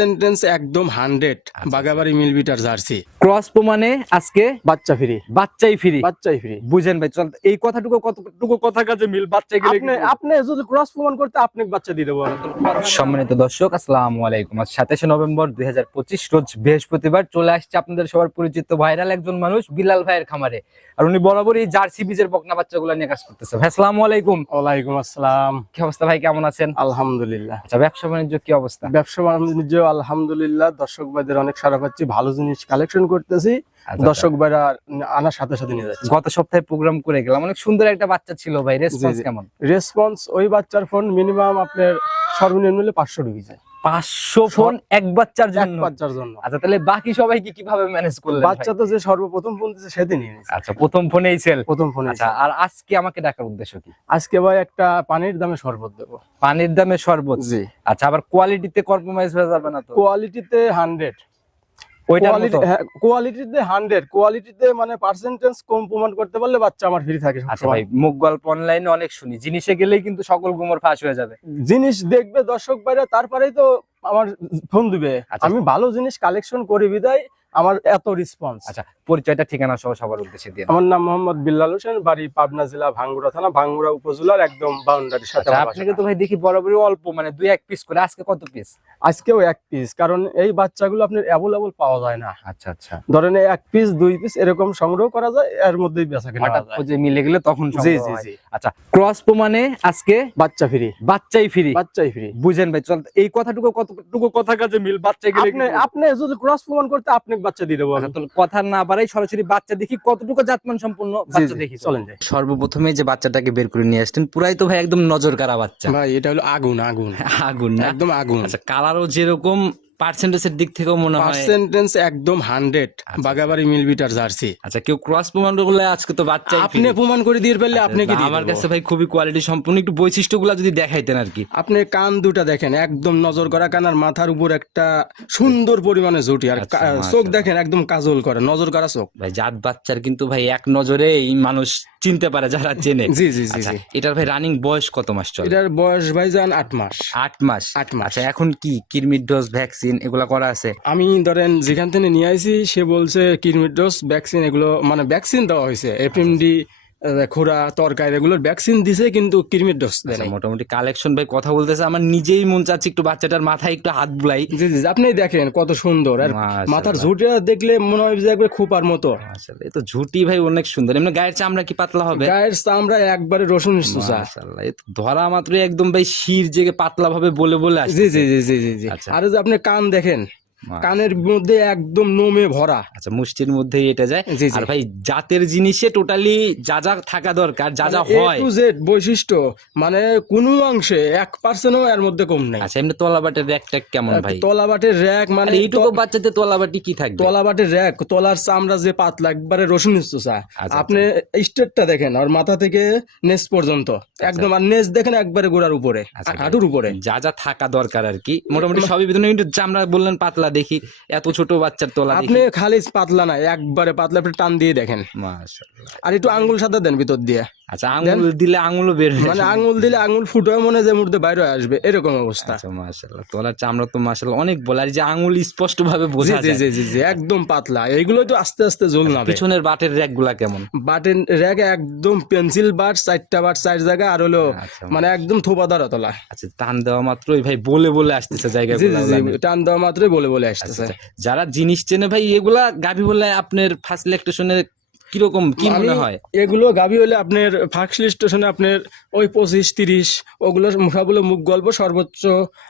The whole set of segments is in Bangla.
সেন্টেন্স একদম হান্ড্রেড বাগাবাড়ি মিলবিটার জার্সি। ক্রস প্রমাণে আজকে বাচ্চা ফ্রি। বাচ্চাই ফ্রি। বাচ্চাই ফ্রি। বুঝেন ভাই চল এই কথাটুকু কতটুকু কথা কাজে মিল বাচ্চা গেলে আপনি আপনি যদি ক্রস প্রমাণ করতে আপনি বাচ্চা দিয়ে দেবো। সম্মানিত দর্শক আসসালামু আলাইকুম। আজ সাতাশে নভেম্বর দুই রোজ বৃহস্পতিবার চলে আসছে আপনাদের সবার পরিচিত ভাইরাল একজন মানুষ বিলাল ভাইয়ের খামারে। আর উনি বরাবরই জার্সি বীজের বকনা বাচ্চাগুলো নিয়ে কাজ করতেছে। ভাই আসসালামু আলাইকুম। ওয়ালাইকুম আসসালাম। কি অবস্থা ভাই কেমন আছেন? আলহামদুলিল্লাহ। আচ্ছা ব্যবসা বাণিজ্য কি অবস্থা? ব্যবসা বাণিজ্য আলহামদুলিল্লাহ দর্শক ভাইদের অনেক সারা পাচ্ছি ভালো জিনিস কালেকশন করতেছি। আচ্ছা, দর্শক ভাইরা আনার সাথে সাথে নিয়ে যাচ্ছে। গত সপ্তাহে প্রোগ্রাম করে গেলাম। অনেক সুন্দর একটা বাচ্চা ছিল ভাই রেসপন্স। কেমন? রেসপন্স ওই বাচ্চার ফোন মিনিমাম আপনার সর্বনিম্ন পাঁচশো ঢুকে যায়। পাঁচশো ফোন এক বাচ্চার জন্য। বাচ্চার জন্য। আচ্ছা তাহলে বাকি সবাইকে কীভাবে ম্যানেজ করলেন বাচ্চা তো যে সর্বপ্রথম ফোন দিচ্ছে সেদিন আচ্ছা প্রথম ফোনেই সেল প্রথম ফোনে আচ্ছা আর আজকে আমাকে ডাকার উদ্দেশ্য কি? আজকে ভাই একটা পানির দামে শরবত দেবো। পানির দামে শরবত? জি। আচ্ছা আবার কোয়ালিটিতে কম্প্রোমাইজ হয়ে যাবে না তো? কোয়ালিটিতে হান্ড্রেড কোয়ালিটিতে হান্ড্রেড কোয়ালিটিতে মানে পার্সেন্টেজ কম প্রমাণ করতে পারলে বাচ্চা আমার ফ্রি থাকে আচ্ছা ভাই মুখ গল্প অনলাইনে অনেক শুনি। জিনিসে গেলেই কিন্তু সকল গুমর ফাঁস হয়ে যাবে। জিনিস দেখবে দর্শক বাইরে তারপরেই তো আমার ফোন দিবে। আচ্ছা। আমি ভালো জিনিস কালেকশন করি বিদায় আমার এত রেসপন্স আচ্ছা পরিচয়টা ঠিকানা সহ সবার উদ্দেশ্যে দিয়ে আমার নাম মোহাম্মদ বিল্লাল হোসেন বাড়ি পাবনা জেলা ভাঙ্গুড়া থানা ভাঙ্গুড়া উপজেলার একদম বাউন্ডারির সাথে আচ্ছা আপনাকে তো ভাই দেখি বরাবরই অল্প মানে দুই এক পিস করে আজকে কত পিস আজকেও এক পিস কারণ এই বাচ্চাগুলো আপনার অ্যাভেলেবল পাওয়া যায় না। আচ্ছা আচ্ছা। ধরেন এক পিস দুই পিস এরকম সংগ্রহ করা যায় এর মধ্যেই বেচা কেনা হঠাৎ খুঁজে মিলে গেলে তখন জি জি জি। আচ্ছা ক্রস প্রমাণে আজকে বাচ্চা ফ্রি বাচ্চাই ফ্রি বাচ্চাই ফ্রি বুঝেন ভাই চল এই কথাটুকু কতটুকু কথা কাজে মিল বাচ্চা গেলে আপনি আপনি যদি ক্রস প্রমাণ করতে আপনি বাচ্চা দিয়ে দেবো আচ্ছা, তাহলে কথা না বাড়াই সরাসরি বাচ্চা দেখি কতটুকু জাতমান সম্পূর্ণ বাচ্চা দেখি চলেন যাই। সর্বপ্রথমে যে বাচ্চাটাকে বের করে নিয়ে আসতেন পুরাই তো ভাই একদম নজর কারা বাচ্চা। ভাই এটা হলো আগুন আগুন। আগুন না? একদম আগুন। আচ্ছা কালারও যেরকম পার্সেন্টেজের দিক থেকেও মনে হয় পার্সেন্টেন্স একদম হান্ড্রেড আচ্ছা। বাগাবাড়ি মিলবিটার জার্সি। আচ্ছা কেউ ক্রস প্রমাণ করলে আজকে তো বাচ্চা আপনি প্রমাণ করে দিয়ে পারলে আপনি কি আমার কাছে ভাই খুবই কোয়ালিটি সম্পূর্ণ। একটু বৈশিষ্ট্যগুলো যদি দেখাইতেন আর কি। আপনি কান দুটা দেখেন একদম নজর করা কান আর মাথার উপর একটা সুন্দর পরিমাণে ঝুটি আর আচ্ছা। চোখ দেখেন একদম কাজল করে নজর করা চোখ। ভাই জাত বাচ্চার কিন্তু ভাই এক নজরে এই মানুষ চিনতে পারে যারা চেনে। জি জি জি আচ্ছা, জি। এটার ভাই রানিং বয়স কত মাস চলে? এটার বয়স ভাই যান আট মাস। আট মাস? আট মাস। আচ্ছা এখন কি? কিরমির ডোজ ভ্যাকসিন এগুলা করা আছে। আমি ধরেন যেখান থেকে নিয়ে আইছি সে বলছে কিডনি ডোজ ভ্যাকসিন এগুলো মানে ভ্যাকসিন দেওয়া হয়েছে এফএমডি খোরা তরকারি এগুলোর ভ্যাকসিন দিছে কিন্তু কিডনির ডোজ দেয় আচ্ছা, মোটামুটি কালেকশন ভাই কথা বলতেছে আমার নিজেই মন চাচ্ছে একটু বাচ্চাটার মাথায় একটু হাত বুলাই। জি জি আপনি দেখেন কত সুন্দর। আর মাথার ঝুঁটিটা দেখলে মনে হয় যে একবার খোপার মতো। আসলে এ তো ঝুটি ভাই অনেক সুন্দর। এমনি গায়ের চামড়া কি পাতলা হবে? গায়ের চামড়া একবারে রসুন সুসা মাশাআল্লাহ, এ তো ধরা মাত্রই একদম ভাই শির জেগে পাতলা ভাবে বলে বলে আসছে জি জি জি জি জি জি। আচ্ছা। আর যে আপনি কান দেখেন কানের মধ্যে একদম নোমে ভরা। আচ্ছা মুষ্টির মধ্যেই এটা যায়। আর ভাই জাতের জিনিসে টোটালি যা যা থাকা দরকার যা যা হয়। টু জেড বৈশিষ্ট্য মানে কোনো অংশে এক পার্সেন্টও এর মধ্যে কম নাই। আচ্ছা এমনি তলাবাটের র্যাক ট্যাক কেমন ভাই? তলাবাটের র্যাক মানে এইটুকু বাচ্চাতে তলাবাটি কি থাকবে? তলাবাটের র্যাক তলার চামড়া যে পাতলা একবারে রসুন চা। আচ্ছা, আপনি স্টেটটা দেখেন আর মাথা থেকে নেস পর্যন্ত। একদম আর নেস দেখেন একবারে গোড়ার উপরে আচ্ছা, হাঁটুর উপরে। যা যা থাকা দরকার আর কি। মোটামুটি সবই কিন্তু চামড়া বললেন পাতলা দেখি এত ছোট বাচ্চার তোলা আপনি খালি পাতলা না একবারে পাতলা আপনি টান দিয়ে দেখেন। মাশাআল্লাহ। আর একটু আঙ্গুল সাথে দেন ভিতর দিয়ে। আচ্ছা আঙুল দিলে আঙুলও বের হয়ে মানে। আঙ্গুল দিলে আঙ্গুল ফুটো মনে যে মুহূর্তে বাইরে আসবে এরকম অবস্থা। আচ্ছা মাশাআল্লাহ তোলার চামড়া তো মাশাআল্লাহ অনেক বলে আর যে আঙুল স্পষ্ট ভাবে বোঝা জি যায়। জি জি জি একদম পাতলা এইগুলো তো আস্তে আস্তে জল নাবে পিছনের বাটের র্যাকগুলা কেমন? বাটের র্যাক একদম পেন্সিল বাট চারটা বাট চার জায়গা আর হলো আচ্ছা মানে একদম থোপা দ্বারা তোলা আচ্ছা টান দেওয়া মাত্রই ভাই বলে বলে আসতেছে জায়গা জি জি জি টান দেওয়া মাত্রই বলে বলে আসতেছে। যারা জিনিস চেনে ভাই এগুলা গাভি বলে আপনার ফার্স্ট ইলেকট্রেশনের কীরকম কি মনে হয়? এগুলো গাবি হলে আপনার ফার্স্ট স্টেশনে আপনার ওই পঁচিশ তিরিশ ওগুলো সবগুলো মুখ গল্প সর্বোচ্চ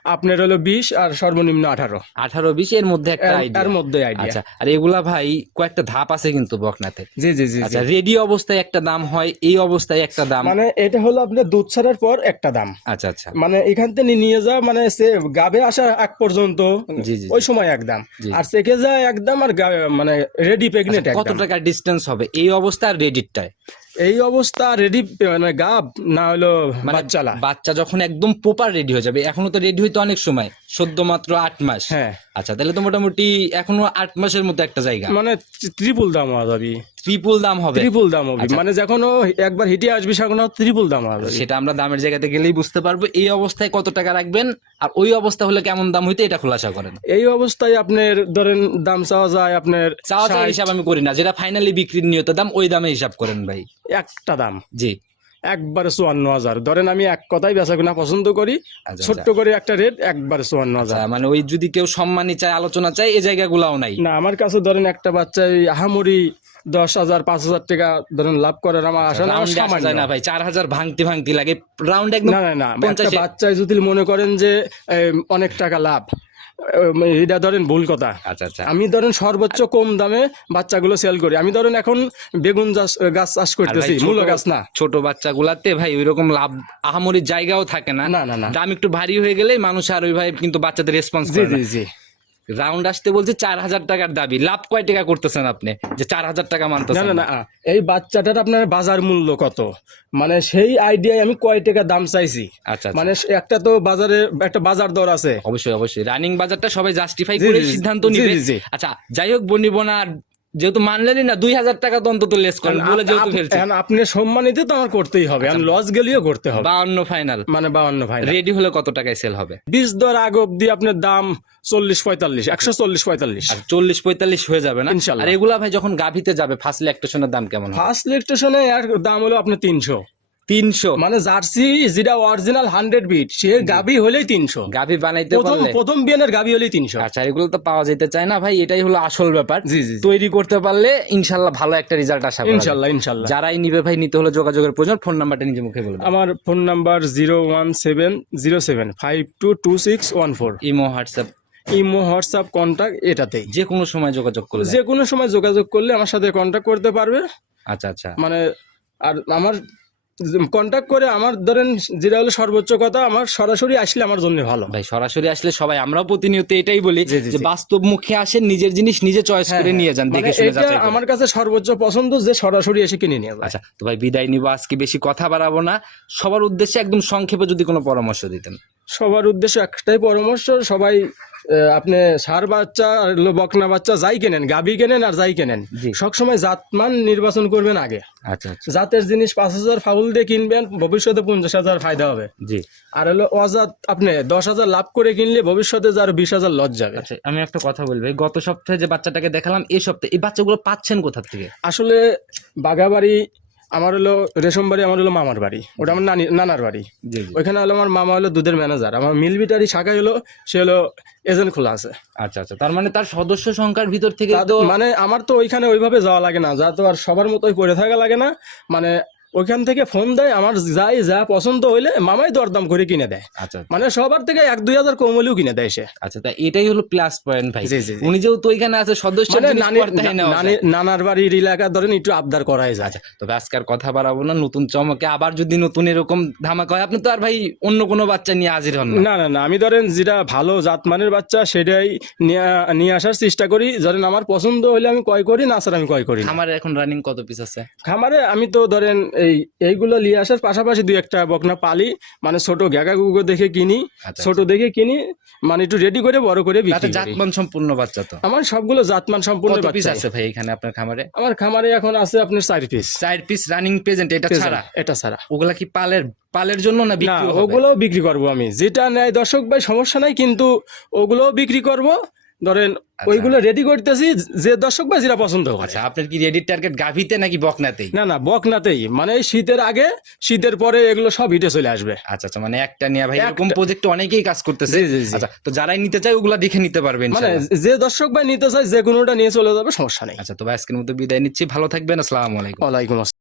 আপনার হলো বিশ আর সর্বনিম্ন আঠারো। আঠারো বিশ এর মধ্যে একটা এর- মধ্যে আইডিয়া আচ্ছা আর এগুলা ভাই কয়েকটা ধাপ আছে কিন্তু বকনাতে। জি জি জি আচ্ছা রেডি অবস্থায় একটা দাম হয় এই অবস্থায় একটা দাম। মানে এটা হলো আপনার দুধ ছাড়ার পর একটা দাম। আচ্ছা আচ্ছা। মানে এখান থেকে নিয়ে যা মানে সে গাবে আসার আগ পর্যন্ত জি, জি, ওই সময় একদম জি। আর সেকে যায় একদম আর গা- মানে রেডি প্রেগনেন্ট কত টাকা ডিস্টেন্স হবে? এই অবস্থা আর রেডিটটায় এই অবস্থা রেডি মানে গাব না হলো মানে বাচ্চালা। বাচ্চা যখন একদম প্রপার রেডি হয়ে যাবে এখনও তো রেডি হইতে অনেক সময় সদ্য মাত্র আট মাস। হ্যাঁ। আচ্ছা তাহলে তো মোটামুটি এখনও আট মাসের মতো একটা জায়গা। মানে ত্রিপুল দাম হবে ত্রিপুল দাম হবে। ত্রিপুল দাম হবে। মানে যখন ও একবার হিটে আসবে সেখন ত্রিপুল দাম হবে। সেটা আমরা দামের জায়গাতে গেলেই বুঝতে পারব এই অবস্থায় কত টাকা রাখবেন আর ওই অবস্থা হলে কেমন দাম হইতে এটা খোলাসা করেন। এই অবস্থায় আপনার ধরেন দাম চাওয়া যায় আপনার চাওয়া হিসাব আমি করি না যেটা ফাইনালি বিক্রির নিয়ত দাম ওই দামে হিসাব করেন ভাই। একটা দাম। জি। একবারে চুয়ান্ন হাজার। ধরেন আমি এক কথাই বেচা কিনা পছন্দ করি আচ্ছা, ছোট্ট করে একটা রেট একবারে চুয়ান্ন হাজার। আচ্ছা, মানে ওই যদি কেউ সম্মানী চায় আলোচনা চায় এই জায়গাগুলাও নাই? না আমার কাছে ধরেন একটা বাচ্চা এই আহামরি দশ হাজার পাঁচ হাজার টাকা ধরেন লাভ করার আমার আশা না আমার। যায় না ভাই চার হাজার ভাঙতি ভাঙতি লাগে রাউন্ড একদম না না না বাচ্চায় যদি মনে করেন যে অনেক টাকা লাভ এটা ধরেন ভুল কথা। আচ্ছা আচ্ছা। আমি ধরেন সর্বোচ্চ কম দামে বাচ্চাগুলো সেল করি। আমি ধরেন এখন বেগুন গাছ চাষ করতেছি মূল গাছ না। ছোট বাচ্চাগুলাতে ভাই ওই রকম লাভ আহামরির জায়গাও থাকে না। না, না। দাম একটু ভারী হয়ে গেলে মানুষ আর ওইভাবে কিন্তু বাচ্চাদের রেসপন্স জি করে জি জি। রাউন্ড আসতে বলছে চার হাজার টাকার দাবি। লাভ কয় টাকা করতেছেন আপনি? যে চার হাজার টাকা মানতে মানতেছেন না না এই বাচ্চাটার আপনার বাজার মূল্য কত? মানে সেই আইডিয়ায় আমি কয় টাকা দাম চাইছি। আচ্ছা আচ্ছা। মানে একটা তো বাজারে একটা বাজার দর আছে। অবশ্যই অবশ্যই। রানিং বাজারটা সবাই জাস্টিফাই করে। সিদ্ধান্ত নিবে। আচ্ছা যাই হোক বনিব না আর যেহেতু মানলেনই না দুই হাজার টাকা তো অন্তত লেস করেন বলে যেহেতু ফেলছে। আপনি সম্মানিত তো আমার করতেই হবে আমি লস গেলেও করতে হবে। বাউন্ন ফাইনাল মানে বাউন্ন ফাইনাল রেডি হলে কত টাকায় সেল হবে? বিশ দর আগ অব্দি আপনার দাম চল্লিশ পঁয়তাল্লিশ একশো চল্লিশ পঁয়তাল্লিশ। আর চল্লিশ পঁয়তাল্লিশ হয়ে যাবে না। আর এগুলা ভাই যখন গাভিতে যাবে ফার্স্ট ইলেকট্রেশনের দাম কেমন ফার্স্ট ইলেকট্রেশনে এর দাম হলো আপনার তিনশো। তিনশো। মানে জার্সি যেটা অরিজিনাল হান্ড্রেড বিট সে গাবি হলেই তিনশো। গাভি বানাইতে প্রথম প্রথম বিয়ানের গাবি হলেই তিনশো। আচ্ছা এগুলো তো পাওয়া যেতে চায় না ভাই এটাই হলো আসল ব্যাপার। জি জি। তৈরি করতে পারলে ইনশাল্লাহ ভালো একটা রেজাল্ট আসা ইনশাল্লাহ ইনশাল্লাহ। যারাই নিবে ভাই নিতে হলে যোগাযোগের প্রয়োজন। ফোন নাম্বারটা নিজে মুখে বলবেন আমার phone number zero one seven zero seven five two two six one four. Imo WhatsApp. Imo WhatsApp contact এটাতেই। যে কোনো সময় যোগাযোগ করলে। যে কোনো সময় যোগাযোগ করলে আমার সাথে কন্ট্যাক্ট করতে পারবে। আচ্ছা আচ্ছা। মানে আর আমার কন্ট্যাক্ট করে আমার ধরেন যেটা হলো সর্বোচ্চ কথা আমার সরাসরি আসলে আমার জন্য ভালো। ভাই সরাসরি আসলে সবাই আমরাও প্রতিনিয়ত এটাই বলি যে বাস্তব মুখে আসেন নিজের জিনিস নিজে চয়েস করে নিয়ে যান মানে দেখে শুনে এটা যাচাই আমার কাছে সর্বোচ্চ পছন্দ যে সরাসরি এসে কিনে নিয়ে যায়। আচ্ছা তো ভাই বিদায় নিব আজকে বেশি কথা বাড়াবো না। সবার উদ্দেশ্যে একদম সংক্ষেপে যদি কোনো পরামর্শ দিতেন। সবার উদ্দেশ্য একটাই পরামর্শ সবাই আপনি সার বাচ্চা বকনা বাচ্চা যাই কেনেন গাবি কেনেন আর যাই কেনেন। সবসময় জাতমান নির্বাচন করবেন আগে। আচ্ছা আচ্ছা। জাতের জিনিস পাঁচ হাজার ফাউল দিয়ে কিনবেন ভবিষ্যতে পঞ্চাশ হাজার ফায়দা হবে। জি। আর হলো অজাত আপনি দশ হাজার লাভ করে কিনলে ভবিষ্যতে যার বিশ হাজার লস যাবে। আচ্ছা আমি একটা কথা বলব এই গত সপ্তাহে যে বাচ্চাটাকে দেখালাম এই সপ্তাহে এই বাচ্চাগুলো পাচ্ছেন কোথা থেকে? আসলে বাগাবাড়ি আমার হলো রেশম বাড়ি আমার হলো মামার বাড়ি। ওটা আমার নানি নানার বাড়ি। ওইখানে হলো আমার মামা হলো দুধের ম্যানেজার। আমার মিলবিটারি শাখায় হলো সে হলো এজেন্ট খোলা আছে। আচ্ছা আচ্ছা। তার মানে তার সদস্য সংখ্যার ভিতর থেকে মানে আমার তো ওইখানে ওইভাবে যাওয়া লাগে না। যা তো আর সবার মতোই পড়ে থাকা লাগে না। মানে ওইখান থেকে ফোন দেয় আমার যাই যা পছন্দ হইলে মামাই দরদাম করে কিনে দেয়। আচ্ছা মানে সবার থেকে এক দুই হাজার কম হলেও কিনে দেয় সে। আচ্ছা তা এটাই হলো প্লাস পয়েন্ট ভাই। উনি যেহেতু ওইখানে আছে সদস্য মানে নানার বাড়ির এলাকা ধরেন একটু আবদার করাই যায়। আচ্ছা তবে আজকের কথা বাড়াবো না নতুন চমকে আবার যদি নতুন এরকম ধামাকা হয় আপনি তো আর ভাই অন্য কোনো বাচ্চা নিয়ে হাজির হন না। না না আমি ধরেন যেটা ভালো জাতমানের বাচ্চা সেটাই নিয়ে- আসার চেষ্টা করি। ধরেন আমার পছন্দ হলে আমি কয় করি না স্যার আমি কয় করি। আমার এখন রানিং কত পিস আছে? খামারে আমি তো ধরেন এই এইগুলো নিয়ে আসার পাশাপাশি দুই একটা বকনা পালি মানে ছোট গ্যাগা গুগো দেখে কিনি আচ্ছা, ছোট দেখে কিনি মানে একটু রেডি করে বড় করে বিক্রি জাতমান সম্পূর্ণ বাচ্চা তো? আমার সবগুলো জাতমান সম্পূর্ণ বাচ্চা। আছে ভাই এখানে আপনার খামারে? আমার খামারে এখন আছে আপনার চার পিস চার পিস রানিং প্রেজেন্ট এটা ছাড়া? এটা ছাড়া। ওগুলা কি পালের পালের জন্য না না বিক্রি ওগুলোও বিক্রি করব আমি। যেটা নেয় দর্শক ভাই সমস্যা নাই কিন্তু ওগুলোও বিক্রি করব। ধরেন ওইগুলো রেডি করতেছি যে দর্শক ভাই যেটা পছন্দ করে। আচ্ছা আপনার কি রেডি টার্গেট গাভিতে নাকি বকনাতেই? না না বকনাতেই। মানে শীতের আগে শীতের পরে এগুলো সব হিটে চলে আসবে। আচ্ছা আচ্ছা মানে একটা নিয়ে ভাই এরকম প্রজেক্ট অনেকেই কাজ করতেছে। জি, জি, জি। আচ্ছা তো যারাই নিতে চায় ওগুলা দেখে নিতে পারবেন মানে যে দর্শক ভাই নিতে চায় যে কোনোটা নিয়ে চলে যাবে সমস্যা নেই। আচ্ছা তো ভাই আজকের মতো বিদায় নিচ্ছি। ভালো থাকবেন আসসালামু আলাইকুম। ওয়ালাইকুম আসসালাম।